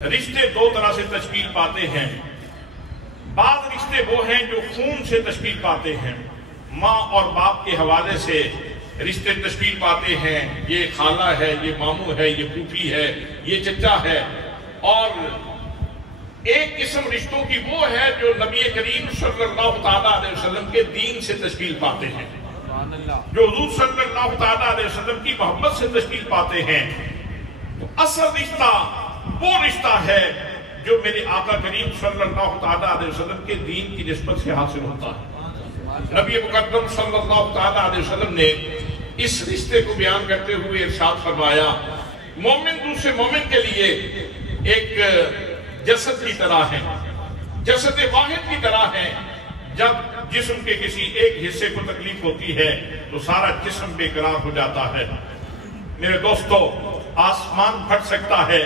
رشتے دو طرح سے تشکیل پاتے ہیں۔ بعض رشتے وہ ہیں جو خون سے تشکیل پاتے ہیں، ماں اور باپ کے حوالے سے رشتے تشکیل پاتے ہیں، یہ خالہ ہے، یہ ماموں ہے، یہ پھوپھی ہے، یہ چچا ہے۔ اور ایک قسم رشتوں کی وہ ہے جو نبی کریم صلی اللہ تعالیٰ علیہ وسلم کے دین سے تشکیل پاتے ہیں، جو حضور صلی اللہ تعالیٰ علیہ وسلم کی محبت سے تشکیل پاتے ہیں۔ تو اصل رشتہ وہ رشتہ ہے جو میرے آقا کریم صلی اللہ تعالیٰ علیہ وسلم کے دین کی نسبت سے حاصل ہوتا ہے۔ نبی مقدم صلی اللہ تعالیٰ علیہ وسلم نے اس رشتے کو بیان کرتے ہوئے ارشاد فرمایا، مومن دوسرے مومن کے لیے ایک جسد کی طرح ہے، جسد واحد کی طرح ہے۔ جب جسم کے کسی ایک حصے کو تکلیف ہوتی ہے تو سارا جسم بے قرار ہو جاتا ہے۔ میرے دوستو، آسمان پھٹ سکتا ہے،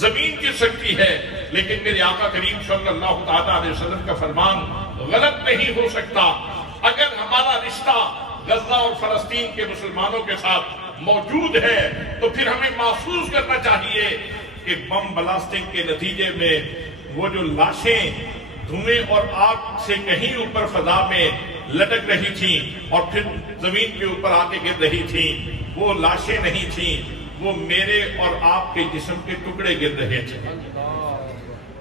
زمین گر سکتی ہے، لیکن میرے آقا کریم صلی اللہ تعالیٰ علیہ وسلم کا فرمان غلط نہیں ہو سکتا۔ اگر ہمارا رشتہ غزہ اور فلسطین کے مسلمانوں کے ساتھ موجود ہے تو پھر ہمیں محسوس کرنا چاہیے کہ بم بلاسٹنگ کے نتیجے میں وہ جو لاشیں دھوئیں اور آگ سے کہیں اوپر فضا میں لٹک رہی تھیں اور پھر زمین کے اوپر آ کے گر رہی تھیں، وہ لاشیں نہیں تھیں، وہ میرے اور آپ کے جسم کے ٹکڑے گر رہے تھے،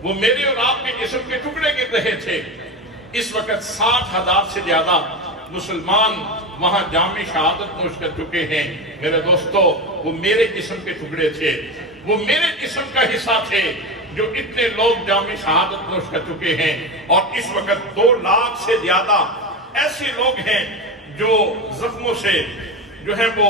وہ میرے اور آپ کے جسم کے ٹکڑے گر رہے تھے۔ اس وقت 60,000 سے زیادہ مسلمان وہاں جام شہادت نوش کر چکے ہیں۔ میرے دوستو، وہ میرے جسم کے ٹکڑے تھے، وہ میرے جسم کا حصہ تھے جو اتنے لوگ جام شہادت نوش کر چکے ہیں۔ اور اس وقت 2 لاکھ سے زیادہ ایسے لوگ ہیں جو زخموں سے جو ہیں وہ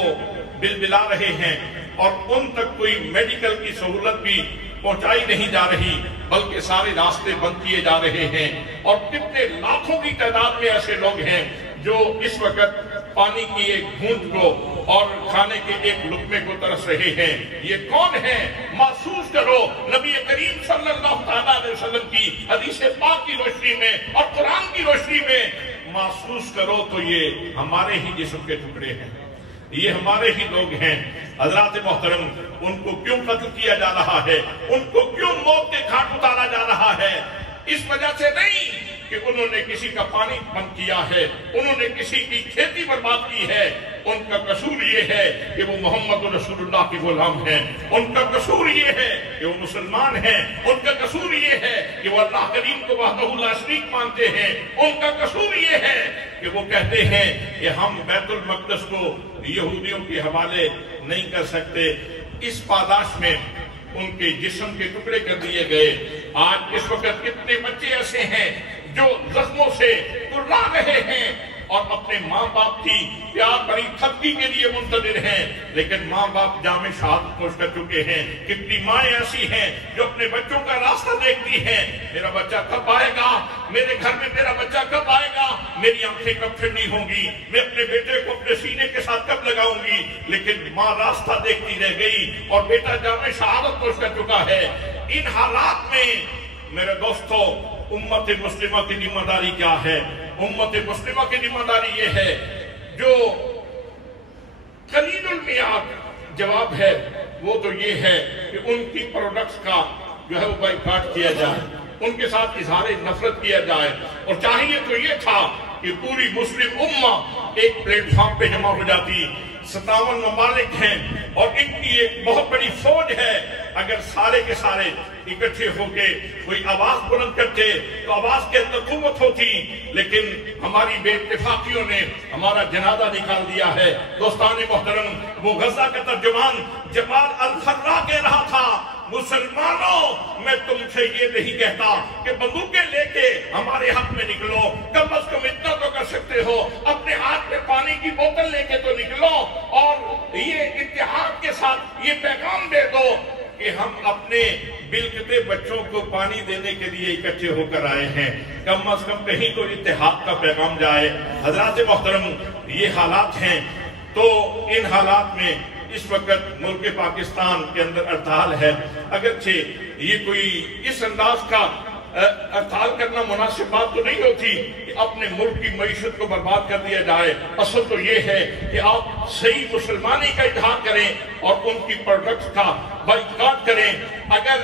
بلبلا رہے ہیں اور ان تک کوئی میڈیکل کی سہولت بھی پہنچائی نہیں جا رہی، بلکہ سارے راستے بند کیے جا رہے ہیں۔ اور کتنے لاکھوں کی تعداد میں ایسے لوگ ہیں جو اس وقت پانی کی ایک بوند کو اور کھانے کے ایک لقمے کو ترس رہے ہیں۔ یہ کون ہے؟ محسوس کرو، نبی کریم صلی اللہ تعالیٰ علیہ وسلم کی حدیث پاک کی روشنی میں اور قرآن کی روشنی میں محسوس کرو تو یہ ہمارے ہی جسم کے ٹکڑے ہیں، یہ ہمارے ہی لوگ ہیں۔ حضرات محترم، ان کو کیوں قتل کیا جا رہا ہے؟ ان کو کیوں موت کے گھاٹ اتارا جا رہا ہے؟ اس وجہ سے نہیں کہ انہوں نے کسی کا پانی بند کیا ہے، انہوں نے کسی کی کھیتی برباد کی ہے۔ ان کا قصور یہ ہے کہ وہ محمد رسول اللہ کے غلام ہیں، ان کا قصور یہ ہے کہ وہ مسلمان ہیں، ان کا قصور یہ ہے کہ وہ اللہ کریم کو وحدہ لا شریک مانتے ہیں، ان کا قصور یہ ہے کہ وہ کہتے ہیں کہ ہم بیت المقدس کو یہودیوں کے حوالے نہیں کر سکتے۔ اس پاداش میں ان کے جسم کے ٹکڑے کر دیے گئے۔ آج اس وقت کتنے بچے ایسے ہیں جو زخموں سے کرلا رہے ہیں اور اپنے ماں باپ کی پیار بھری تھپکی کے لیے منتظر ہیں، لیکن ماں باپ جام شہادت نوش کر چکے ہیں۔ کتنی مائیں ایسی ہیں جو اپنے بچوں کا راستہ دیکھتی ہیں، میرا بچہ کب آئے گا، میرے گھر میں میرا بچہ کب آئے گا، میری آنکھیں کب پھرنی ہوں گی، میں اپنے بیٹے کو اپنے سینے کے ساتھ کب لگاؤں گی، لیکن ماں راستہ دیکھتی رہ گئی اور بیٹا جام شہادت نوش کر چکا ہے۔ ان حالات میں میرے دوستو، امت مسلمہ کی ذمہ داری کیا ہے؟ امت مسلمہ کی ذمہ داری یہ ہے جو قلیل المیعاد جواب ہے، وہ تو یہ ہے کہ ان کی پروڈکٹس کا جو ہے وہ بائیکاٹ کیا جائے، ان کے ساتھ اظہار نفرت کیا جائے۔ اور چاہیے تو یہ تھا کہ پوری مسلم امہ ایک پلیٹ فارم پہ جمع ہو جاتی۔ 57 ممالک ہیں اور ان کی ایک بہت بڑی فوج ہے۔ اگر سارے کے سارے اکٹھے ہو کے کوئی آواز بلند کرتے تو آواز کے اندر قوت ہوتی، لیکن ہماری بے اتفاقیوں نے ہمارا جنازہ نکال دیا ہے۔ دوستان محترم، وہ غزہ کا ترجمان جمال الفرا کہہ رہا تھا، مسلمانوں، میں تم سے یہ نہیں کہتا کہ بندوقیں لے کے ہمارے حق میں نکلو، کم از کم اتنا تو کر سکتے ہو، اپنے ہاتھ میں پانی کی بوتل لے کے تو نکلو اور یہ اتحاد کے ساتھ یہ پیغام دے دو کہ ہم اپنے بلکتے بچوں کو پانی دینے کے لیے اکٹھے ہو کر آئے ہیں۔ کم از کم کہیں تو اتحاد کا پیغام جائے۔ حضرات محترم، یہ حالات ہیں، تو ان حالات میں اس وقت ملک پاکستان کے اندر ہڑتال ہے۔ اگرچہ یہ کوئی اس انداز کا ہڑتال کرنا مناسب بات تو نہیں ہوتی کہ اپنے ملک کی معیشت کو برباد کر دیا جائے۔ اصل تو یہ ہے کہ آپ صحیح مسلمانی کا اظہار کریں اور ان کی پروڈکٹس کا بائیکاٹ کریں۔ اگر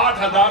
8000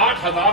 8000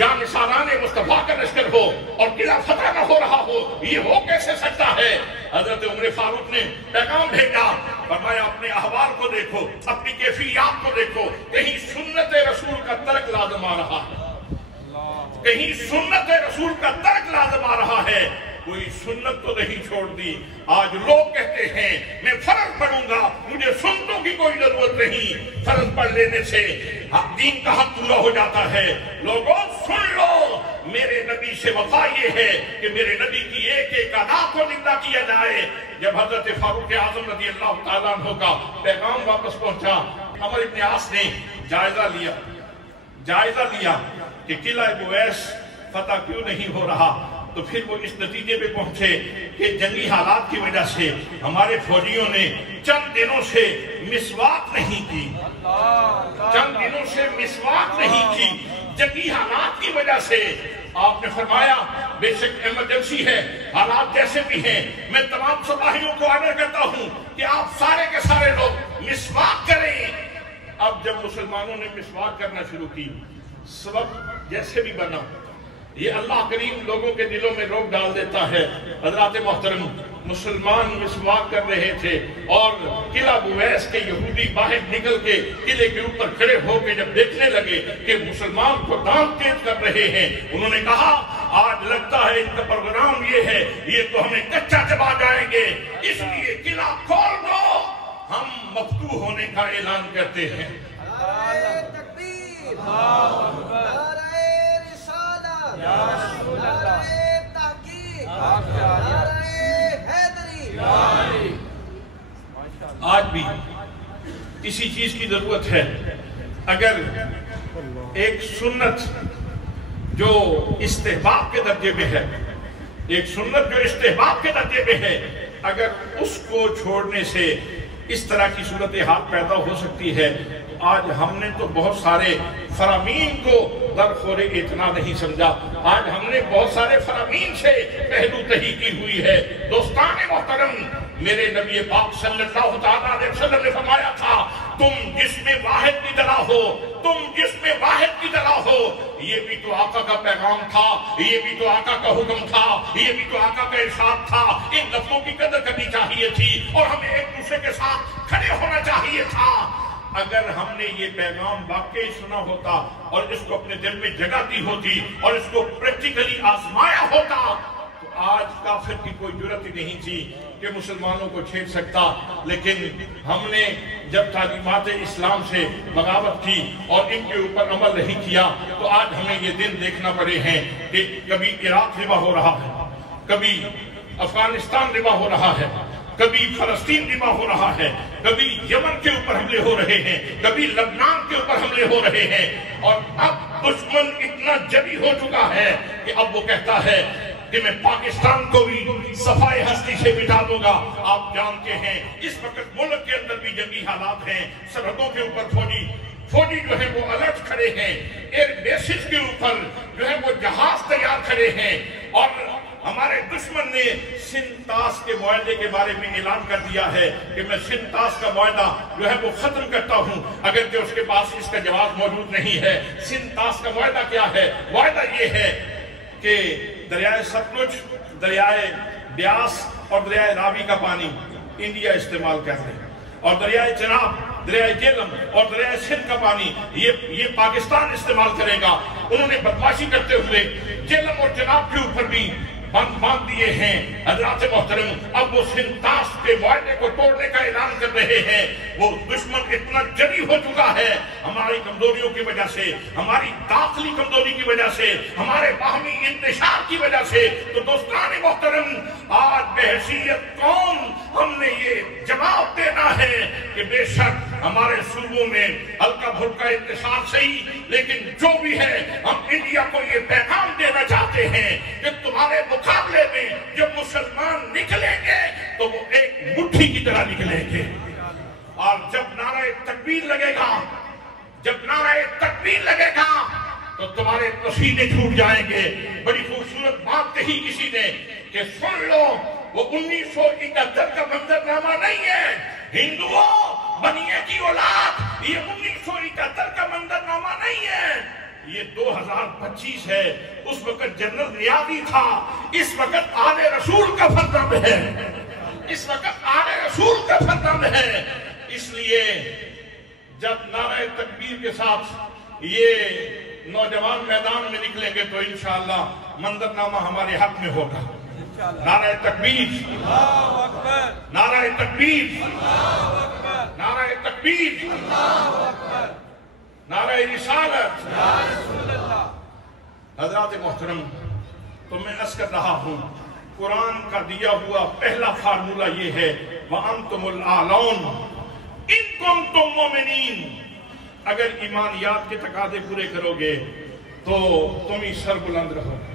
جہاں نثاران مصطفیٰ کا لشکر ہو اور قلعہ فتح نہ ہو رہا ہو، یہ ہو کیسے سکتا ہے؟ حضرت عمر فاروق نے پیغام بھیجا، فرمایا اپنے احوال کو دیکھو، اپنی کیفیات کو دیکھو، کہیں سنت رسول کا ترک لازم آ رہا ہے، کہیں سنت رسول کا ترک لازم آ رہا ہے، کوئی سنت تو نہیں چھوڑ دی۔ آج لوگ کہتے ہیں میں فرض پڑھوں گا، مجھے سنتوں کی کوئی ضرورت نہیں، فرض پڑھ لینے سے دین کا حق پورا ہو جاتا ہے۔ لوگوں سن لو، میرے نبی سے وفا یہ ہے کہ میرے نبی کی ایک ایک ادا کو زندہ کیا جائے۔ جب حضرت فاروق اعظم رضی اللہ تعالیٰ عنہ کا پیغام واپس پہنچا، عمر بن عاص نے جائزہ لیا کہ قلعہ بویس فتح کیوں نہیں ہو رہا، تو پھر وہ اس نتیجے پہ پہنچے کہ جنگی حالات کی وجہ سے ہمارے فوجیوں نے چند دنوں سے مسواک نہیں کی، جنگی حالات کی وجہ سے۔ آپ نے فرمایا بے شک ایمرجنسی ہے، حالات جیسے بھی ہیں، میں تمام سپاہیوں کو آرڈر کرتا ہوں کہ آپ سارے کے سارے لوگ مسواک کریں۔ اب جب مسلمانوں نے مسواک کرنا شروع کی، سبب جیسے بھی بنا، یہ اللہ کریم لوگوں کے دلوں میں روک ڈال دیتا ہے۔ حضرات محترم، مسلمان مسواک کر رہے تھے اور قلعہ بویس کے یہودی باہر نکل کے قلعے کے اوپر کھڑے ہو کے جب دیکھنے لگے کہ مسلمان کو دانت تیز کر رہے ہیں، انہوں نے کہا آج لگتا ہے ان کا پروگرام یہ ہے، یہ تو ہمیں کچا چبا جائیں گے، اس لیے قلعہ کھول دو، ہم مفتوح ہونے کا اعلان کرتے ہیں۔ آج بھی اسی چیز کی ضرورت ہے۔ اگر ایک سنت جو استحباب کے درجے میں ہے، اگر اس کو چھوڑنے سے اس طرح کی صورتحال پیدا ہو سکتی ہے، آج ہم نے تو بہت سارے فرامین کو درخور اعتنا نہیں سمجھا، آج ہم نے بہت سارے فرامین سے پہلو تہی کی ہوئی ہے۔ دوستان محترم، میرے نبی پاک صلی اللہ علیہ وسلم نے فرمایا تھا، تم جسم واحد کی طرح ہو، یہ بھی تو آقا کا پیغام تھا، یہ بھی تو آقا کا حکم تھا، یہ بھی تو آقا کا ارشاد تھا۔ ان لفظوں کی قدر کرنی چاہیے تھی اور ہمیں ایک دوسرے کے ساتھ کھڑے ہونا چاہیے تھا۔ اگر ہم نے یہ پیغام واقعی سنا ہوتا اور اس کو اپنے دل میں جگہ دی ہوتی اور اس کو پریکٹیکلی آزمایا ہوتا، تو آج کافر کی کوئی جرات ہی نہیں تھی کہ مسلمانوں کو چھیڑ سکتا۔ لیکن ہم نے جب تعلیمات اسلام سے بغاوت کی اور ان کے اوپر عمل نہیں کیا، تو آج ہمیں یہ دن دیکھنا پڑے ہیں کہ کبھی عراق ربا ہو رہا ہے، کبھی افغانستان ربا ہو رہا ہے، کبھی فلسطین ربا ہو رہا ہے، کبھی یمن کے اوپر حملے ہو رہے ہیں، کبھی لبنان کے اوپر حملے ہو رہے ہیں، اور اب دشمن اتنا جبی ہو چکا ہے کہ اب وہ کہتا ہے کہ میں پاکستان کو بھی صفائے ہستی سے مٹا دوں گا۔ آپ جانتے ہیں اس وقت ملک کے اندر بھی جنگی حالات ہیں، سرحدوں کے اوپر فوجی جو ہے وہ الرٹ کھڑے ہیں، ایئر بیسز کے اوپر جو ہے وہ جہاز تیار کھڑے ہیں، اور ہمارے دشمن نے سنتاس کے معاہدے کے بارے میں اعلان کر دیا ہے کہ میں سنتاس کا معاہدہ جو ہے وہ ختم کرتا ہوں، اگرچہ اس کے پاس اس کا جواب موجود نہیں ہے۔ سنتاس کا معاہدہ کیا ہے؟ معاہدہ یہ ہے کہ دریائے ستلج، دریائے بیاس اور دریائے راوی کا پانی انڈیا استعمال کر رہے ہیں، اور دریائے چناب، دریائے جیلم اور دریائے سندھ کا پانی یہ پاکستان استعمال کرے گا۔ انہوں نے بدماشی کرتے ہوئے جیلم اور چناب کے اوپر بھی باندھ دیے ہیں۔ حضرات محترم، اب وہ سنتاس کے معاہدے کو توڑنے کا اعلان کر رہے ہیں۔ وہ دشمن اتنا جری ہو چکا ہے ہماری کمزوریوں کی وجہ سے، ہماری داخلی کمزوری کی وجہ سے، ہمارے باہمی انتشار کی وجہ سے۔ تو دوستان محترم، آج بحیثیت قوم ہم نے یہ جواب دینا ہے کہ بے شک ہمارے صوبوں میں ہلکا بھلکا انتشار صحیح، لیکن جو بھی ہے ہم انڈیا کو یہ پیغام دینا چاہتے ہیں کہ تمہارے مقابلے میں جب مسلمان نکلیں گے تو وہ ایک مٹھی کی طرح نکلیں گے، اور جب نعرہ تکبیر لگے گا تو تمہارے پسینے چھوٹ جائیں گے۔ بڑی خوبصورت بات کہی کسی نے کہ سن لو، وہ 1971 کا منظرنامہ نہیں ہے ہندوؤں، بنیے کی اولاد، یہ 1971 کا منظرنامہ نہیں ہے، یہ 2025 ہے، اس وقت جنرل نیازی تھا، اس وقت آل رسول کا فرزند ہے، اس وقت آل رسول کا فرزند ہے۔ اس لیے جب نعرہ تکبیر کے ساتھ یہ نوجوان میدان میں نکلیں گے تو انشاءاللہ منظرنامہ ہمارے حق میں ہوگا۔ نعرہ تکبیر، نعرہ تکبیر، نعرہ تکبیر، نعرہ رسالت۔ حضرات محترم، تو میں عرض کر رہا ہوں، قرآن کا دیا ہوا پہلا فارمولہ یہ ہے وَأَنْتُمُ الْأَعْلَوْنَ إِن كُنتُم مُؤْمِنِينَ۔ اگر ایمانیات کے تقاضے پورے کرو گے تو تم ہی سر بلند رہو گے،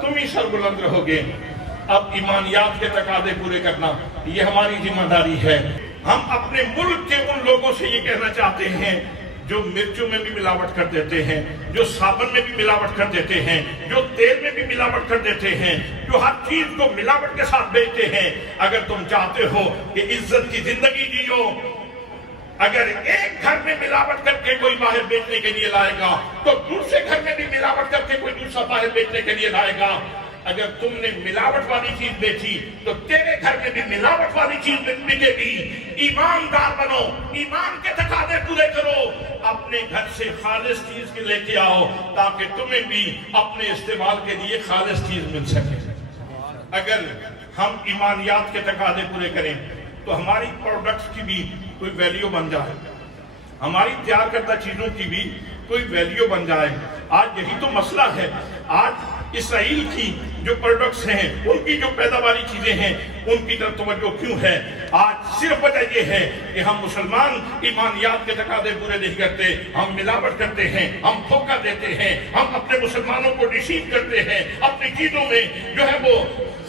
تم ہی سر بلند رہو گے۔ اب ایمانیات کے تقاضے پورے کرنا یہ ہماری ذمہ داری ہے۔ ہم اپنے ملک کے ان لوگوں سے یہ کہنا چاہتے ہیں جو مرچوں میں بھی ملاوٹ کر دیتے ہیں، جو صابن میں بھی ملاوٹ کر دیتے ہیں، جو تیل میں بھی ملاوٹ کر دیتے ہیں، جو ہر چیز کو ملاوٹ کے ساتھ بیچتے ہیں، اگر تم چاہتے ہو کہ عزت کی زندگی جیو، اگر ایک گھر میں ملاوٹ کر کے کوئی باہر بیچنے کے لیے لائے گا تو دوسرے گھر میں بھی ملاوٹ کر کے کوئی دوسرا باہر بیچنے کے لیے لائے گا۔ اگر تم نے ملاوٹ والی چیز بیچی تو تیرے گھر میں بھی ملاوٹ والی چیز بکے گی۔ ایماندار بنو، ایمان کے تقاضے پورے کرو، اپنے گھر سے خالص چیز کے لے کے آؤ تاکہ تمہیں بھی اپنے استعمال کے لیے خالص چیز مل سکے۔ اگر ہم ایمانیات کے تقاضے پورے کریں تو ہماری پروڈکٹس کی بھی کوئی ویلیو بن جائے، ہماری تیار کردہ چیزوں کی بھی کوئی ویلیو بن جائے۔ آج یہی تو مسئلہ ہے۔ آج اسرائیل کی جو پروڈکٹس ہیں، ان کی جو پیداواری چیزیں ہیں، ان کی طرف توجہ کیوں ہے؟ آج صرف وجہ یہ ہے کہ ہم مسلمان ایمانیات کے تقاضے پورے نہیں کرتے، ہم ملاوٹ کرتے ہیں، ہم دھوکہ دیتے ہیں، ہم اپنے مسلمانوں کو ڈیسیو کرتے ہیں، اپنی چیزوں میں جو ہے وہ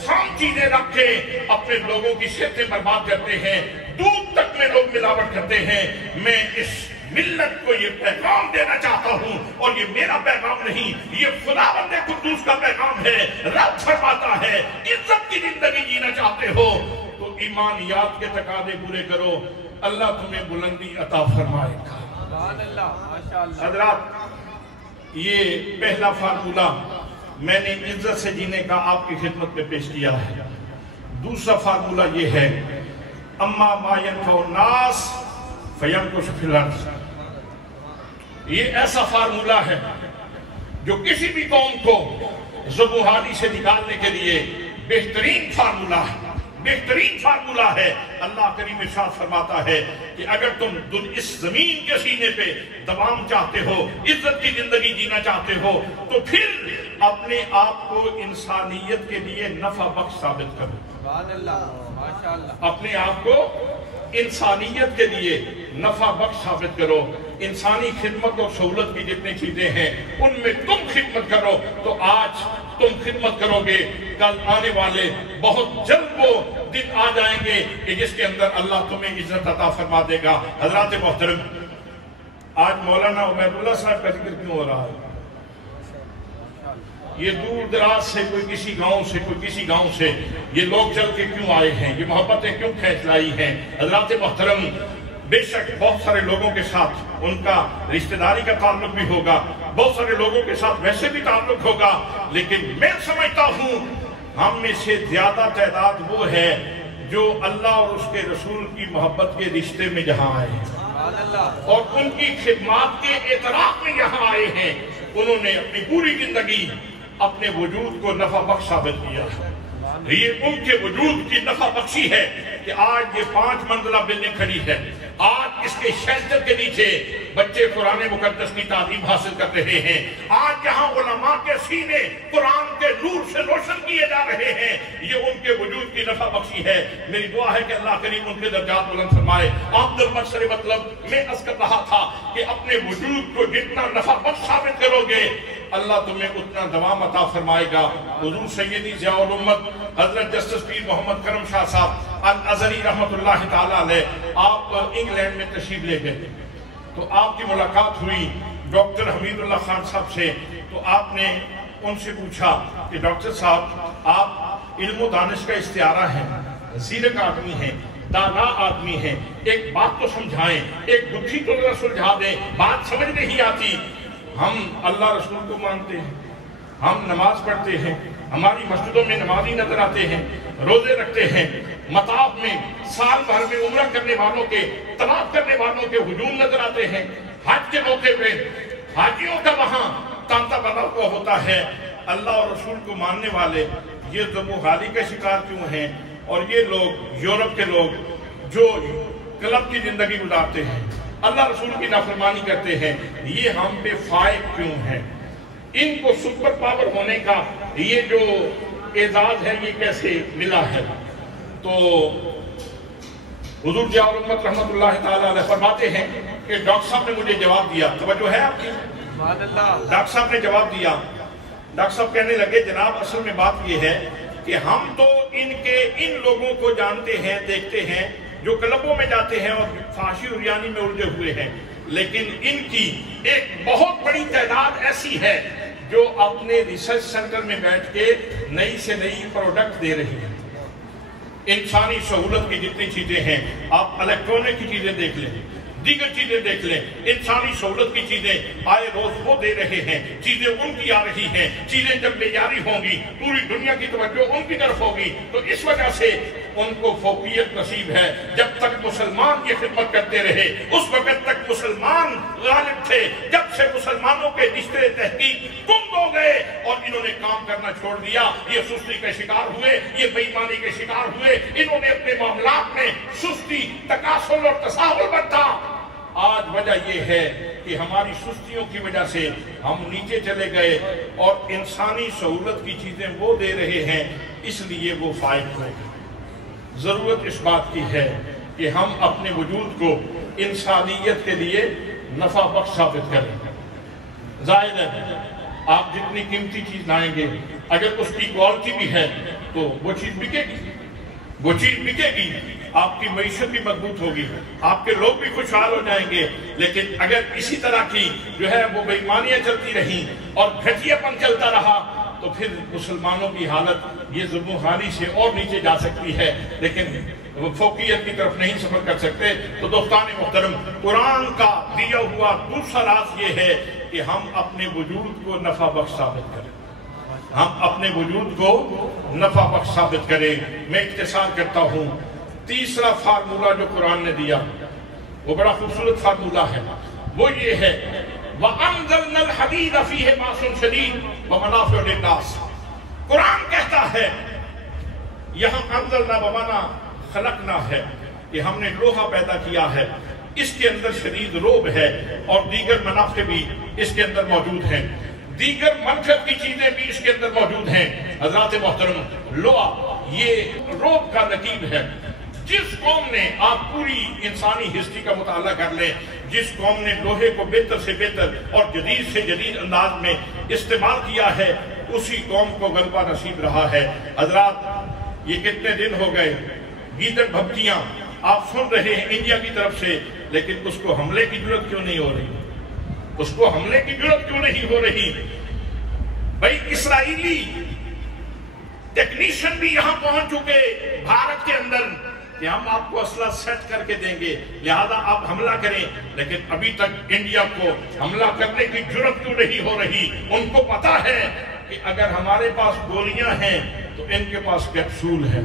خام چیزیں رکھ کے اپنے لوگوں کی صحتیں برباد کرتے ہیں، دودھ تک میں لوگ ملاوٹ کرتے ہیں۔ میں اس ملت کو یہ پیغام دینا چاہتا ہوں، اور یہ میرا پیغام نہیں، یہ خداوند قدوس کا پیغام ہے۔ رب فرماتا ہے عزت کی زندگی جینا چاہتے ہو تو ایمانیات کے تقاضے پورے کرو، اللہ تمہیں بلندی عطا فرمائے گا۔ حضرات، یہ پہلا فارمولہ میں نے عزت سے جینے کا آپ کی خدمت میں پیش کیا ہے۔ دوسرا فارمولہ یہ ہے اما ما ينفع الناس فيمكث في الارض۔ یہ ایسا فارمولہ ہے جو کسی بھی قوم کو زبوحالی سے نکالنے کے لیے بہترین فارمولہ ہے، بہترین فارمولہ ہے۔ اللہ کریم ارشاد فرماتا ہے کہ اگر تم اس زمین کے سینے پہ دوام چاہتے ہو، عزت کی زندگی جینا چاہتے ہو، تو پھر اپنے آپ کو انسانیت کے لیے نفع بخش ثابت کرو۔ اپنے آپ کو انسانیت کے لیے نفع بخش ثابت کرو۔ انسانی خدمت اور سہولت کی جتنی چیزیں ہیں ان میں تم خدمت کرو، تو آج تم خدمت کرو گے، کل آنے والے بہت جلد وہ دن آ جائیں گے کہ جس کے اندر اللہ تمہیں عزت عطا فرما دے گا۔ حضرات محترم، آج مولانا عبید اللہ صاحب کا ذکر کیوں ہو رہا ہے؟ یہ دور دراز سے کوئی کسی گاؤں سے، کوئی کسی گاؤں سے یہ لوگ چل کے کیوں آئے ہیں، یہ محبتیں کیوں کھینچ لائی ہیں؟ حضرات محترم، بے شک بہت سارے لوگوں کے ساتھ ان کا رشتہ داری کا تعلق بھی ہوگا، بہت سارے لوگوں کے ساتھ ویسے بھی تعلق ہوگا، لیکن میں سمجھتا ہوں ہم میں سے زیادہ تعداد وہ ہے جو اللہ اور اس کے رسول کی محبت کے رشتے میں جہاں آئے ہیں اور ان کی خدمات کے اعتراف میں یہاں آئے ہیں۔ انہوں نے اپنی پوری زندگی اپنے وجود کو نفع بخش ثابت کیا ہے۔ یہ ان کے وجود کی نفع بخشی ہے کہ آج یہ 5 منزلہ بلڈنگ کھڑی ہے، آج اس کے شیلٹر کے نیچے بچے قرآن مقدس کی تعلیم حاصل کر رہے ہیں، آج یہاں علماء کے سینے قرآن کے نور سے روشن کیے جا رہے ہیں، یہ ان کے وجود کی نفع بخشی ہے۔ میری دعا ہے کہ اللہ کریم ان کے درجات بلند فرمائے۔ آپ مقصد مطلب میں عرض کر رہا تھا کہ اپنے وجود کو جتنا نفع بخش ثابت کرو گے اللہ تمہیں اتنا دوام عطا فرمائے گا۔ حضور سیدی ضیاء الامت حضرت جسٹس پیر محمد کرم شاہ صاحب الازہری رحمت اللہ تعالیٰ علیہ، آپ انگلینڈ میں تشریف لے گئے تو آپ کی ملاقات ہوئی ڈاکٹر حمید اللہ خان صاحب سے، تو آپ نے ان سے پوچھا کہ ڈاکٹر صاحب آپ علم و دانش کا استعارہ ہیں، زیرک آدمی ہیں، دانا آدمی ہیں، ایک بات تو سمجھائیں، ایک گتھی تو ذرا سلجھا دیں، بات سمجھ نہیں آتی۔ ہم اللہ رسول کو مانتے ہیں، ہم نماز پڑھتے ہیں، ہماری مسجدوں میں نمازی نظر آتے ہیں، روزے رکھتے ہیں، مطاف میں سال بھر میں عمرہ کرنے والوں کے، طواف کرنے والوں کے ہجوم نظر آتے ہیں، حج کے موقع پہ حاجیوں کا وہاں تانتا بنا ہوا ہوتا ہے۔ اللہ اور رسول کو ماننے والے یہ ذبح حالی کا شکار کیوں ہیں؟ اور یہ لوگ، یورپ کے لوگ جو کلب کی زندگی گزارتے ہیں، اللہ رسول کی نافرمانی کرتے ہیں، یہ ہم پہ فائق کیوں ہیں؟ ان کو سپر پاور ہونے کا یہ جو اعزاز ہے یہ کیسے ملا ہے؟ تو حضور ضیاء الامت رحمت اللہ تعالیٰ علیہ فرماتے ہیں کہ ڈاکٹر صاحب نے مجھے جواب دیا، توجہ ہے آپ کی؟ ڈاکٹر صاحب نے جواب دیا، ڈاکٹر صاحب کہنے لگے جناب اصل میں بات یہ ہے کہ ہم تو ان لوگوں کو جانتے ہیں، دیکھتے ہیں جو کلبوں میں جاتے ہیں اور فحاشی اور ریانی میں الجھے ہوئے ہیں، لیکن ان کی ایک بہت بڑی تعداد ایسی ہے جو اپنے ریسرچ سینٹر میں بیٹھ کے نئی سے نئی پروڈکٹ دے رہی ہیں۔ انسانی سہولت کی جتنی چیزیں ہیں، آپ الیکٹرونک کی چیزیں دیکھ لیں، دیگر چیزیں دیکھ لیں، انسانی سہولت کی چیزیں آئے روز وہ دے رہے ہیں، چیزیں ان کی آ رہی ہیں، چیزیں جب معیاری ہوں گی پوری دنیا کی توجہ ان کی طرف ہوگی، تو اس وجہ سے ان کو فوقیت نصیب ہے۔ جب تک مسلمان یہ خدمت کرتے رہے اس وقت تک مسلمان غالب تھے، جب سے مسلمانوں کے رشتے تحقیق کند ہو گئے اور انہوں نے کام کرنا چھوڑ دیا، یہ سستی کے شکار ہوئے، یہ بے ایمانی کے شکار ہوئے، انہوں نے اپنے معاملات میں سستی، تکاسل اور تساہل برتا۔ آج وجہ یہ ہے کہ ہماری سستیوں کی وجہ سے ہم نیچے چلے گئے اور انسانی سہولت کی چیزیں وہ دے رہے ہیں، اس لیے وہ فائق ہو گئے۔ ضرورت اس بات کی ہے کہ ہم اپنے وجود کو انسانیت کے لیے نفع بخش ثابت کریں۔ ظاہر ہے آپ جتنی قیمتی چیز لائیں گے اگر اس کی کوالٹی بھی ہے تو وہ چیز بکے گی، وہ چیز بکے گی، آپ کی معیشت بھی مضبوط ہوگی، آپ کے لوگ بھی خوشحال ہو جائیں گے۔ لیکن اگر اسی طرح کی جو ہے وہ بے ایمانیاں چلتی رہیں اور گھٹیا پن چلتا رہا تو پھر مسلمانوں کی حالت یہ ذبح حالی سے اور نیچے جا سکتی ہے، لیکن وہ فوقیت کی طرف نہیں سفر کر سکتے۔ تو دوستان محترم، قرآن کا دیا ہوا دوسرا راز یہ ہے کہ ہم اپنے وجود کو نفع بخش ثابت کریں، ہم اپنے وجود کو نفع بخش ثابت کریں۔ میں اختصار کرتا ہوں، تیسرا فارمولہ جو قرآن نے دیا وہ بڑا خوبصورت فارمولہ ہے، وہ یہ ہے وَأَنزَلْنَا الْحَدِيدَ فِيهِ بَأْسٌ شَدِيدٌ وَمَنَافِعُ لِلنَّاسِ۔ قرآن کہتا ہے، یہاں انزلنا بمانا خلقنا ہے کہ ہم نے لوہا پیدا کیا ہے، اس کے اندر شدید روب ہے اور دیگر منافع بھی اس کے اندر موجود ہیں، دیگر منفعت کی چیزیں بھی اس کے اندر موجود ہیں۔ حضرات محترم، لوہا یہ روب کا نقیب ہے۔ جس قوم نے، آپ پوری انسانی ہسٹری کا مطالعہ کر لیں، جس قوم نے لوہے کو بہتر سے بہتر اور جدید سے جدید انداز میں استعمال کیا ہے، اسی قوم کو غلبہ نصیب رہا ہے۔ حضرات یہ کتنے دن ہو گئے گیدڑ بھبتیاں آپ سن رہے ہیں انڈیا کی طرف سے، لیکن اس کو حملے کی ضرورت کیوں نہیں ہو رہی؟ اس کو حملے کی ضرورت کیوں نہیں ہو رہی؟ بھائی اسرائیلی ٹیکنیشین بھی یہاں پہنچ چکے بھارت کے اندر کہ ہم آپ کو اسلحہ سیٹ کر کے دیں گے، لہذا آپ حملہ کریں، لیکن ابھی تک انڈیا کو حملہ کرنے کی جرأت کیوں نہیں ہو رہی؟ ان کو پتا ہے کہ اگر ہمارے پاس گولیاں ہیں تو ان کے پاس کیپسول ہے،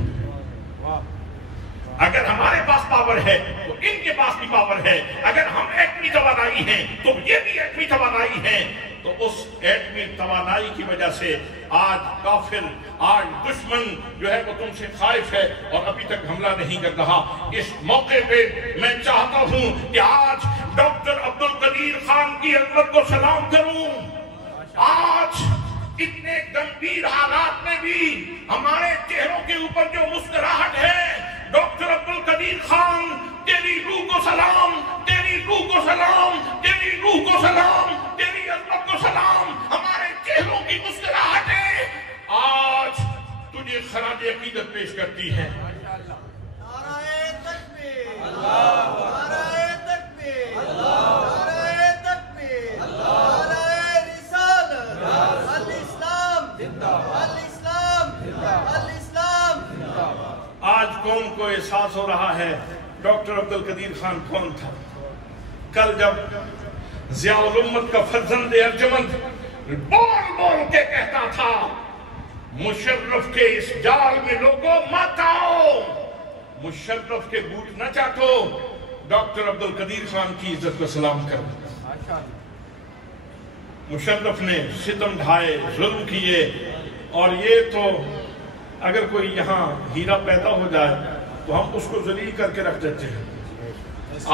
اگر ہمارے پاس پاور ہے تو ان کے پاس بھی پاور ہے، اگر ہم ایٹمی توانائی ہیں تو یہ بھی ایٹمی توانائی ہیں۔ تو اس ایٹمی توانائی کی وجہ سے آج کافر، آج دشمن جو ہے وہ تم سے خائف ہے اور ابھی تک حملہ نہیں کر رہا۔ اس موقع پہ میں چاہتا ہوں کہ آج ڈاکٹر عبدالقدیر خان کی عظمت کو سلام کروں۔ آج اتنے گمبھیر حالات میں بھی ہمارے چہروں کے اوپر جو مسکراہٹ ہے، ڈاکٹر عبدالقدیر خان، تیری روح کو سلام، تیری روح کو سلام، تیری روح کو سلام، تیری عظمت کو سلام۔ ہمارے چہروں کی مسکراہٹیں آج تجھے خراج عقیدت پیش کرتی ہیں۔ نعرہ تکبیر، نعرہ تکبیر، نعرہ تکبیر، نعرہ رسالت، الاسلام، الاسلام، الاسلام۔ آج قوم کو احساس ہو رہا ہے ڈاکٹر عبدالقدیر خان کون تھا۔ کل جب ضیاء الامت کا فرزند ارجمند بول بول کے کہتا تھا مشرف کے اس جال میں لوگوں مت آؤ، مشرف کے بوٹ نہ چاٹو، ڈاکٹر عبدالقدیر خان کی عزت کو سلام کرو۔ مشرف نے ستم ڈھائے، ظلم کیے، اور یہ تو اگر کوئی یہاں ہیرا پیدا ہو جائے تو ہم اس کو ذلیل کر کے رکھ دیتے ہیں۔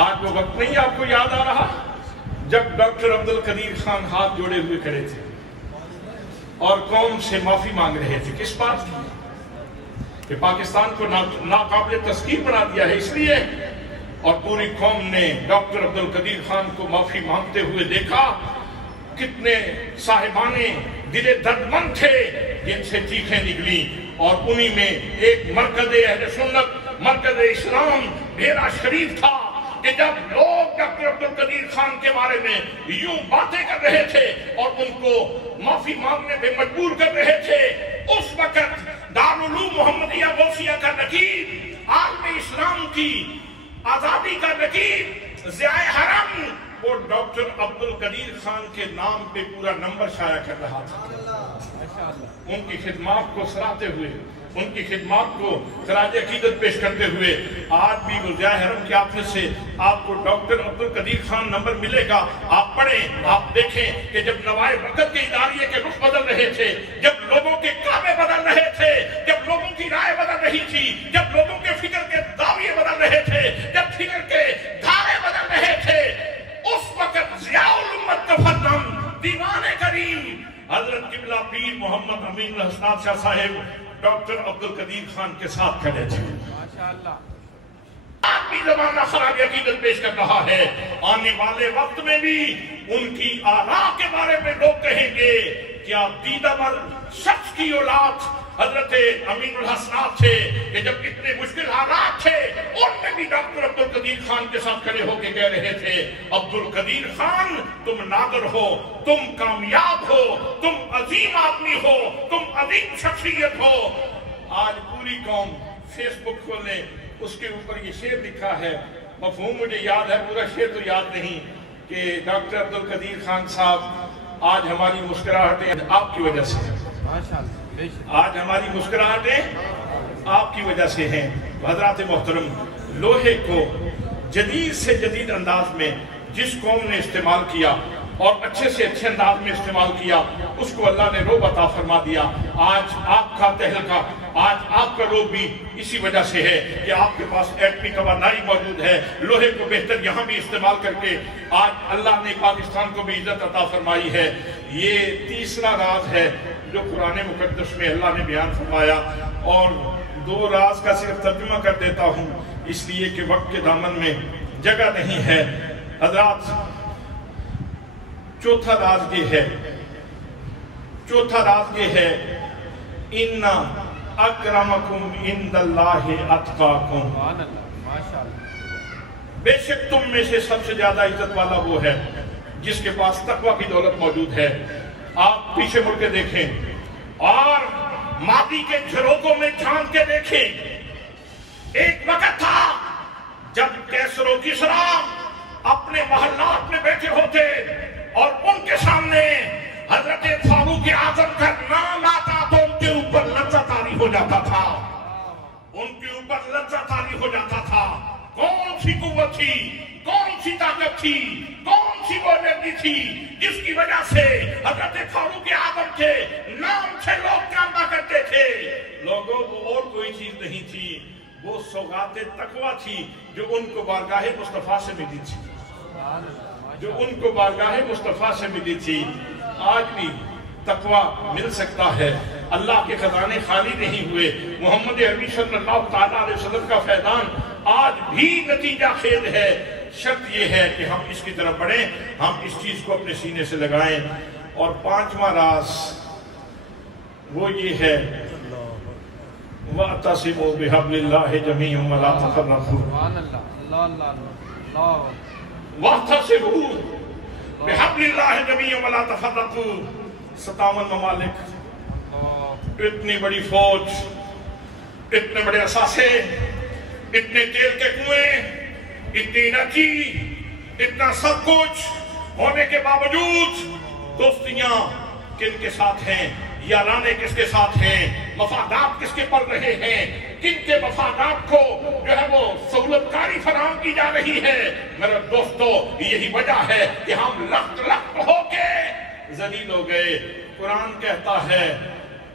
آج وہ وقت نہیں آپ کو یاد آ رہا جب ڈاکٹر عبدالقدیر خان ہاتھ جوڑے ہوئے کھڑے تھے اور قوم سے معافی مانگ رہے تھے؟ کس بات کی؟ کہ پاکستان کو ناقابل تسخیر بنا دیا ہے اس لیے، اور پوری قوم نے ڈاکٹر عبدالقدیر خان کو معافی مانگتے ہوئے دیکھا۔ کتنے صاحبانے دل دردمند تھے جن سے چیخیں نکلی، اور انہی میں ایک مرکز اہل سنت، مرکز اسلام ڈیرہ شریف تھا کہ جب لوگ ڈاکٹر عبدالقدیر خان کے بارے میں یوں باتیں کر رہے تھے اور ان کو معافی مانگنے پہ مجبور کر رہے تھے، اس وقت دارالعلوم محمدیہ غوثیہ کا نقیب، عالم اسلام کی آزادی کا نقیب ضیاء حرم، وہ ڈاکٹر عبدالقدیر خان کے نام پہ پورا نمبر شائع کر رہا تھا۔ ان کی خدمات کو سراہتے ہوئے، ان کی خدمات کو خراج عقیدت پیش کرتے ہوئے، آج بھی وہ ضیاء حرم کے آفس سے آپ کو ڈاکٹر عبدالقدیر خان نمبر ملے گا۔ آپ پڑھیں، آپ دیکھیں کہ جب نوائے وقت کے اداریے کے رخ بدل رہے تھے، جب لوگوں کے کعبے بدل رہے تھے، جب لوگوں کی رائے بدل رہی تھی، جب لوگوں کے فکر کے دعویے بدل رہے تھے، جب فکر کے دھارے بدل رہے تھے، اس وقت ضیاء الامت کا فرزند دیوان کریم حضرت قبلہ پیر محمد امین الحسنات شاہ صاحب ڈاکٹر عبدالقدیر خان کے ساتھ کھڑے تھے۔ آج بھی زمانہ خراج عقیدت پیش کر رہا ہے، آنے والے وقت میں بھی ان کی آراء کے بارے میں لوگ کہیں گے کیا دیدہ بر شخص کی اولاد حضرت امین الحسنات تھے کہ جب اتنے مشکل حالات تھے ان میں بھی ڈاکٹر عبدالقدیر خان کے ساتھ کھڑے ہو کے کہہ رہے تھے عبدالقدیر خان تم نادر ہو، تم کامیاب ہو، تم عظیم آدمی ہو، تم عظیم شخصیت ہو۔ آج پوری قوم فیس بک کھولیں، اس کے اوپر یہ شعر لکھا ہے، مفہوم مجھے یاد ہے، پورا شعر تو یاد نہیں، کہ ڈاکٹر عبدالقدیر خان صاحب آج ہماری مسکراہٹیں آپ کی وجہ سے ہیں، آج ہماری مسکراہٹیں آپ کی وجہ سے ہیں۔ حضرات محترم، لوہے کو جدید سے جدید انداز میں جس قوم نے استعمال کیا اور اچھے سے اچھے انداز میں استعمال کیا، اس کو اللہ نے روب عطا فرما دیا۔ آج آپ کا تہلکہ، آج آپ کا روب بھی اسی وجہ سے ہے کہ آپ کے پاس ایٹمی توانائی موجود ہے۔ لوہے کو بہتر یہاں بھی استعمال کر کے آج اللہ نے پاکستان کو بھی عزت عطا فرمائی ہے۔ یہ تیسرا راز ہے جو قرآن مقدس میں اللہ نے بیان فرمایا، اور دو راز کا صرف ترجمہ کر دیتا ہوں اس لیے کہ وقت کے دامن میں جگہ نہیں ہے۔ حضرات، چوتھا راز یہ ہے، چوتھا راز یہ ہے اِنَّ اَكْرَمَكُمْ عِنْدَ اللَّهِ أَتْقَاكُمْ، بے شک تم میں سے سب سے زیادہ عزت والا وہ ہے جس کے پاس تقوی کی دولت موجود ہے۔ آپ پیچھے مڑ کے دیکھیں اور ماضی کے جھروکوں میں جھانک کے دیکھیں۔ ایک وقت تھا جب کیسر و کسریٰ اپنے محلات میں بیٹھے ہوتے اور ان کے سامنے حضرت فاروق اعظم کا نام آتا تو ان کے اوپر لرزہ طاری ہو جاتا تھا، ان کے اوپر لرزہ طاری ہو جاتا تھا۔ کون سی قوت تھی، کون سی طاقت تھی، کون سی وہ انرجی تھی جس کی وجہ سے حضرت فاروق اعظم کے نام سے لوگ کانپا کرتے تھے؟ لوگوں، وہ اور کوئی چیز نہیں تھی، وہ سوغات تقویٰ تھی جو ان کو بارگاہ مصطفیٰ سے ملی تھی، جو ان کو بارگاہ مصطفیٰ سے ملی تھی۔ آج بھی تقویٰ مل سکتا ہے، اللہ کے خزانے خالی نہیں ہوئے۔ محمد عربی صلی اللہ تعالیٰ علیہ وسلم کا فیضان آج بھی نتیجہ خیز ہے۔ شرط یہ ہے کہ ہم اس کی طرف بڑھیں، ہم اس چیز کو اپنے سینے سے لگائیں۔ اور پانچواں راز وہ یہ ہے وَاعْتَصِمُوا بِحَبْلِ اللَّهِ جَمِيعًا وَلَا تَفَرَّقُوا، وَاعْتَصِمُوا بِحَبْلِ اللَّهِ جَمِيعًا وَلَا تَفَرَّقُوا۔ 57 ممالک، اتنی بڑی فوج، اتنے بڑے اثاثے، اتنے تیل کے کنویں، اتنی انرجی، اتنا سب کچھ، ہونے کے باوجود دوستیاں کن کے ساتھ ہیں، یارانے کس کے ساتھ ہیں، مفادات کس کے پڑ رہے ہیں، کن کے مفادات کو جو ہے وہ سہولت کاری فراہم کی جا رہی ہے۔ میرے دوستو، یہی وجہ ہے کہ ہم لخت لخت ہو کے ذلیل ہو گئے۔ قرآن کہتا ہے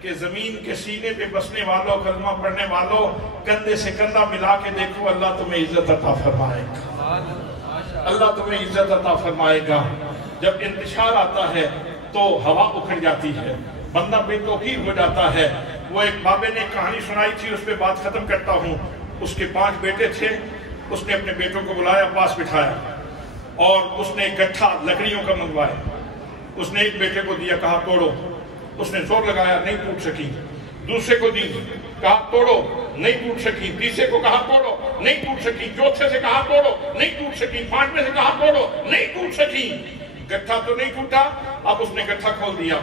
کہ زمین کے سینے پہ بسنے والوں، کلمہ پڑھنے والوں، کندھے سے کندھا ملا کے دیکھو، اللہ تمہیں عزت عطا فرمائے گا، اللہ تمہیں عزت عطا فرمائے گا۔ جب انتشار آتا ہے تو ہوا اکھڑ جاتی ہے، بندہ بے توقیر ہو جاتا ہے۔ وہ ایک بابے نے کہانی سنائی تھی، اس پہ بات ختم کرتا ہوں۔ اس کے 5 بیٹے تھے، اس نے اپنے بیٹوں کو بلایا، پاس بٹھایا اور اس نے گٹھا لکڑیوں کا منگوایا۔ اس نے ایک بیٹے کو دیا، کہا توڑو، اس نے زور لگایا، نہیں ٹوٹ سکی۔ دوسرے کو دی، کہا توڑو، نہیں ٹوٹ سکی۔ تیسرے کو کہا توڑو، نہیں ٹوٹ سکی۔ چوتھے سے کہا توڑو، نہیں ٹوٹ سکی۔ 5ویں سے کہا توڑو، نہیں ٹوٹ سکی۔ گٹھا تو نہیں ٹوٹا، اب اس نے گٹھا کھول دیا،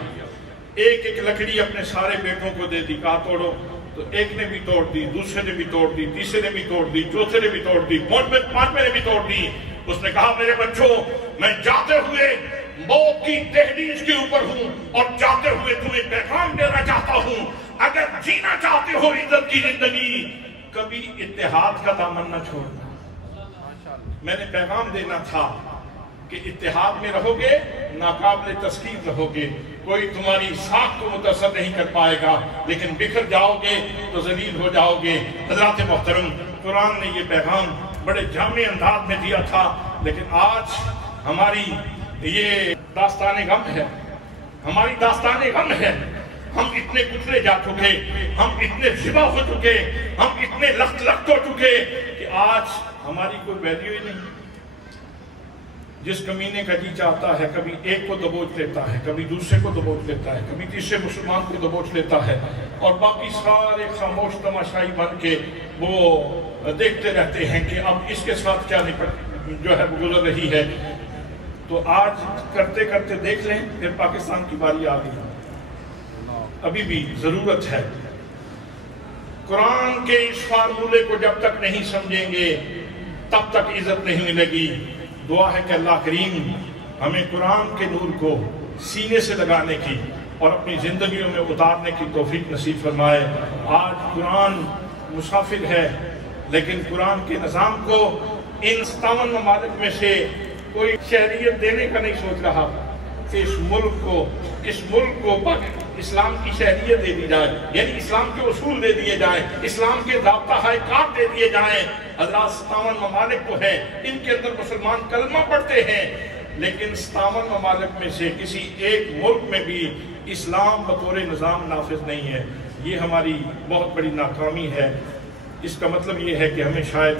ایک ایک لکڑی اپنے سارے بیٹوں کو دے دی، کہا توڑو، تو ایک نے بھی توڑ دی، دوسرے نے بھی توڑ دی، تیسرے نے بھی توڑ دی، چوتھے نے بھی توڑ دی، 5ویں نے بھی توڑ دی۔ اس نے کہا میرے بچوں، میں جاتے ہوئے موت کی دہلیز کے اوپر ہوں اور جاتے ہوئے تمہیں پیغام دینا چاہتا ہوں، اگر جینا چاہتے ہو عزت کی زندگی، کبھی اتحاد کا دامن نہ چھوڑنا۔ میں نے پیغام دینا تھا کہ اتحاد میں رہو گے، ناقابل تسخیر رہو گے، کوئی تمہاری ساکھ کو متاثر نہیں کر پائے گا، لیکن بکھر جاؤ گے تو ذلیل ہو جاؤ گے۔ حضرات محترم، قرآن نے یہ پیغام بڑے جامع انداز میں دیا تھا، لیکن آج ہماری یہ داستان غم ہے، ہماری داستان غم ہے۔ ہم اتنے کچلے جا چکے، ہم اتنے ذبح ہو چکے، ہم اتنے لخت لخت ہو چکے کہ آج ہماری کوئی ویلیو ہی نہیں۔ جس کمینے کا جی چاہتا ہے، کبھی ایک کو دبوچ لیتا ہے، کبھی دوسرے کو دبوچ لیتا ہے، کبھی تیسرے مسلمان کو دبوچ لیتا ہے، اور باقی سارے خاموش تماشائی بن کے وہ دیکھتے رہتے ہیں کہ اب اس کے ساتھ کیا جو ہے گزر رہی ہے۔ تو آج کرتے کرتے دیکھ لیں، پھر پاکستان کی باری آ گئی۔ ابھی بھی ضرورت ہے، قرآن کے اس فارمولے کو جب تک نہیں سمجھیں گے تب تک عزت نہیں ملے گی۔ دعا ہے کہ اللہ کریم ہمیں قرآن کے نور کو سینے سے لگانے کی اور اپنی زندگیوں میں اتارنے کی توفیق نصیب فرمائے۔ آج قرآن مسافر ہے، لیکن قرآن کے نظام کو ان 57 ممالک میں سے کوئی شہریت دینے کا نہیں سوچ رہا کہ اس ملک کو اسلام کی شہریت دے دی جائے، یعنی اسلام کے اصول دے دیے جائیں، اسلام کے ضابطہ کار دے دیے جائیں۔ حضرات 57 ممالک تو ہیں، ان کے اندر مسلمان کلمہ پڑھتے ہیں، لیکن 57 ممالک میں سے کسی ایک ملک میں بھی اسلام بطور نظام نافذ نہیں ہے۔ یہ ہماری بہت بڑی ناکامی ہے۔ اس کا مطلب یہ ہے کہ ہمیں شاید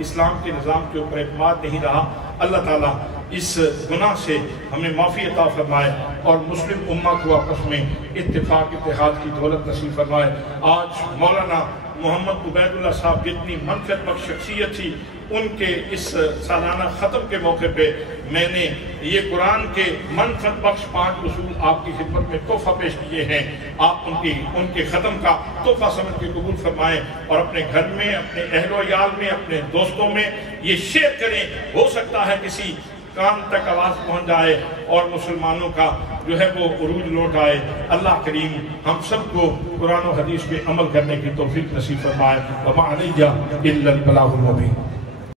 اسلام کے نظام کے اوپر اعتماد نہیں رہا۔ اللہ تعالیٰ اس گناہ سے ہمیں معافی عطا فرمائے اور مسلم امہ کو آپس میں اتفاق اتحاد کی دولت نصیب فرمائے۔ آج مولانا محمد عبید اللہ صاحب جتنی منفعت بخش شخصیت تھی، ان کے اس سالانہ ختم کے موقع پہ میں نے یہ قرآن کے منفعت بخش 5 اصول آپ کی خدمت میں تحفہ پیش کیے ہیں۔ آپ ان کے ختم کا تحفہ سمجھ کے قبول فرمائیں اور اپنے گھر میں، اپنے اہل و عیال میں، اپنے دوستوں میں یہ شیئر کریں۔ ہو سکتا ہے کسی کان تک آواز پہنچ جائے اور مسلمانوں کا جو ہے وہ عروج لوٹ آئے۔ اللہ کریم ہم سب کو قرآن و حدیث پہ عمل کرنے کی توفیق نصیب فرمائے۔ وَمَا عَلَيَّ إِلَّا الْبَلَاغُ الْمُبِينُ۔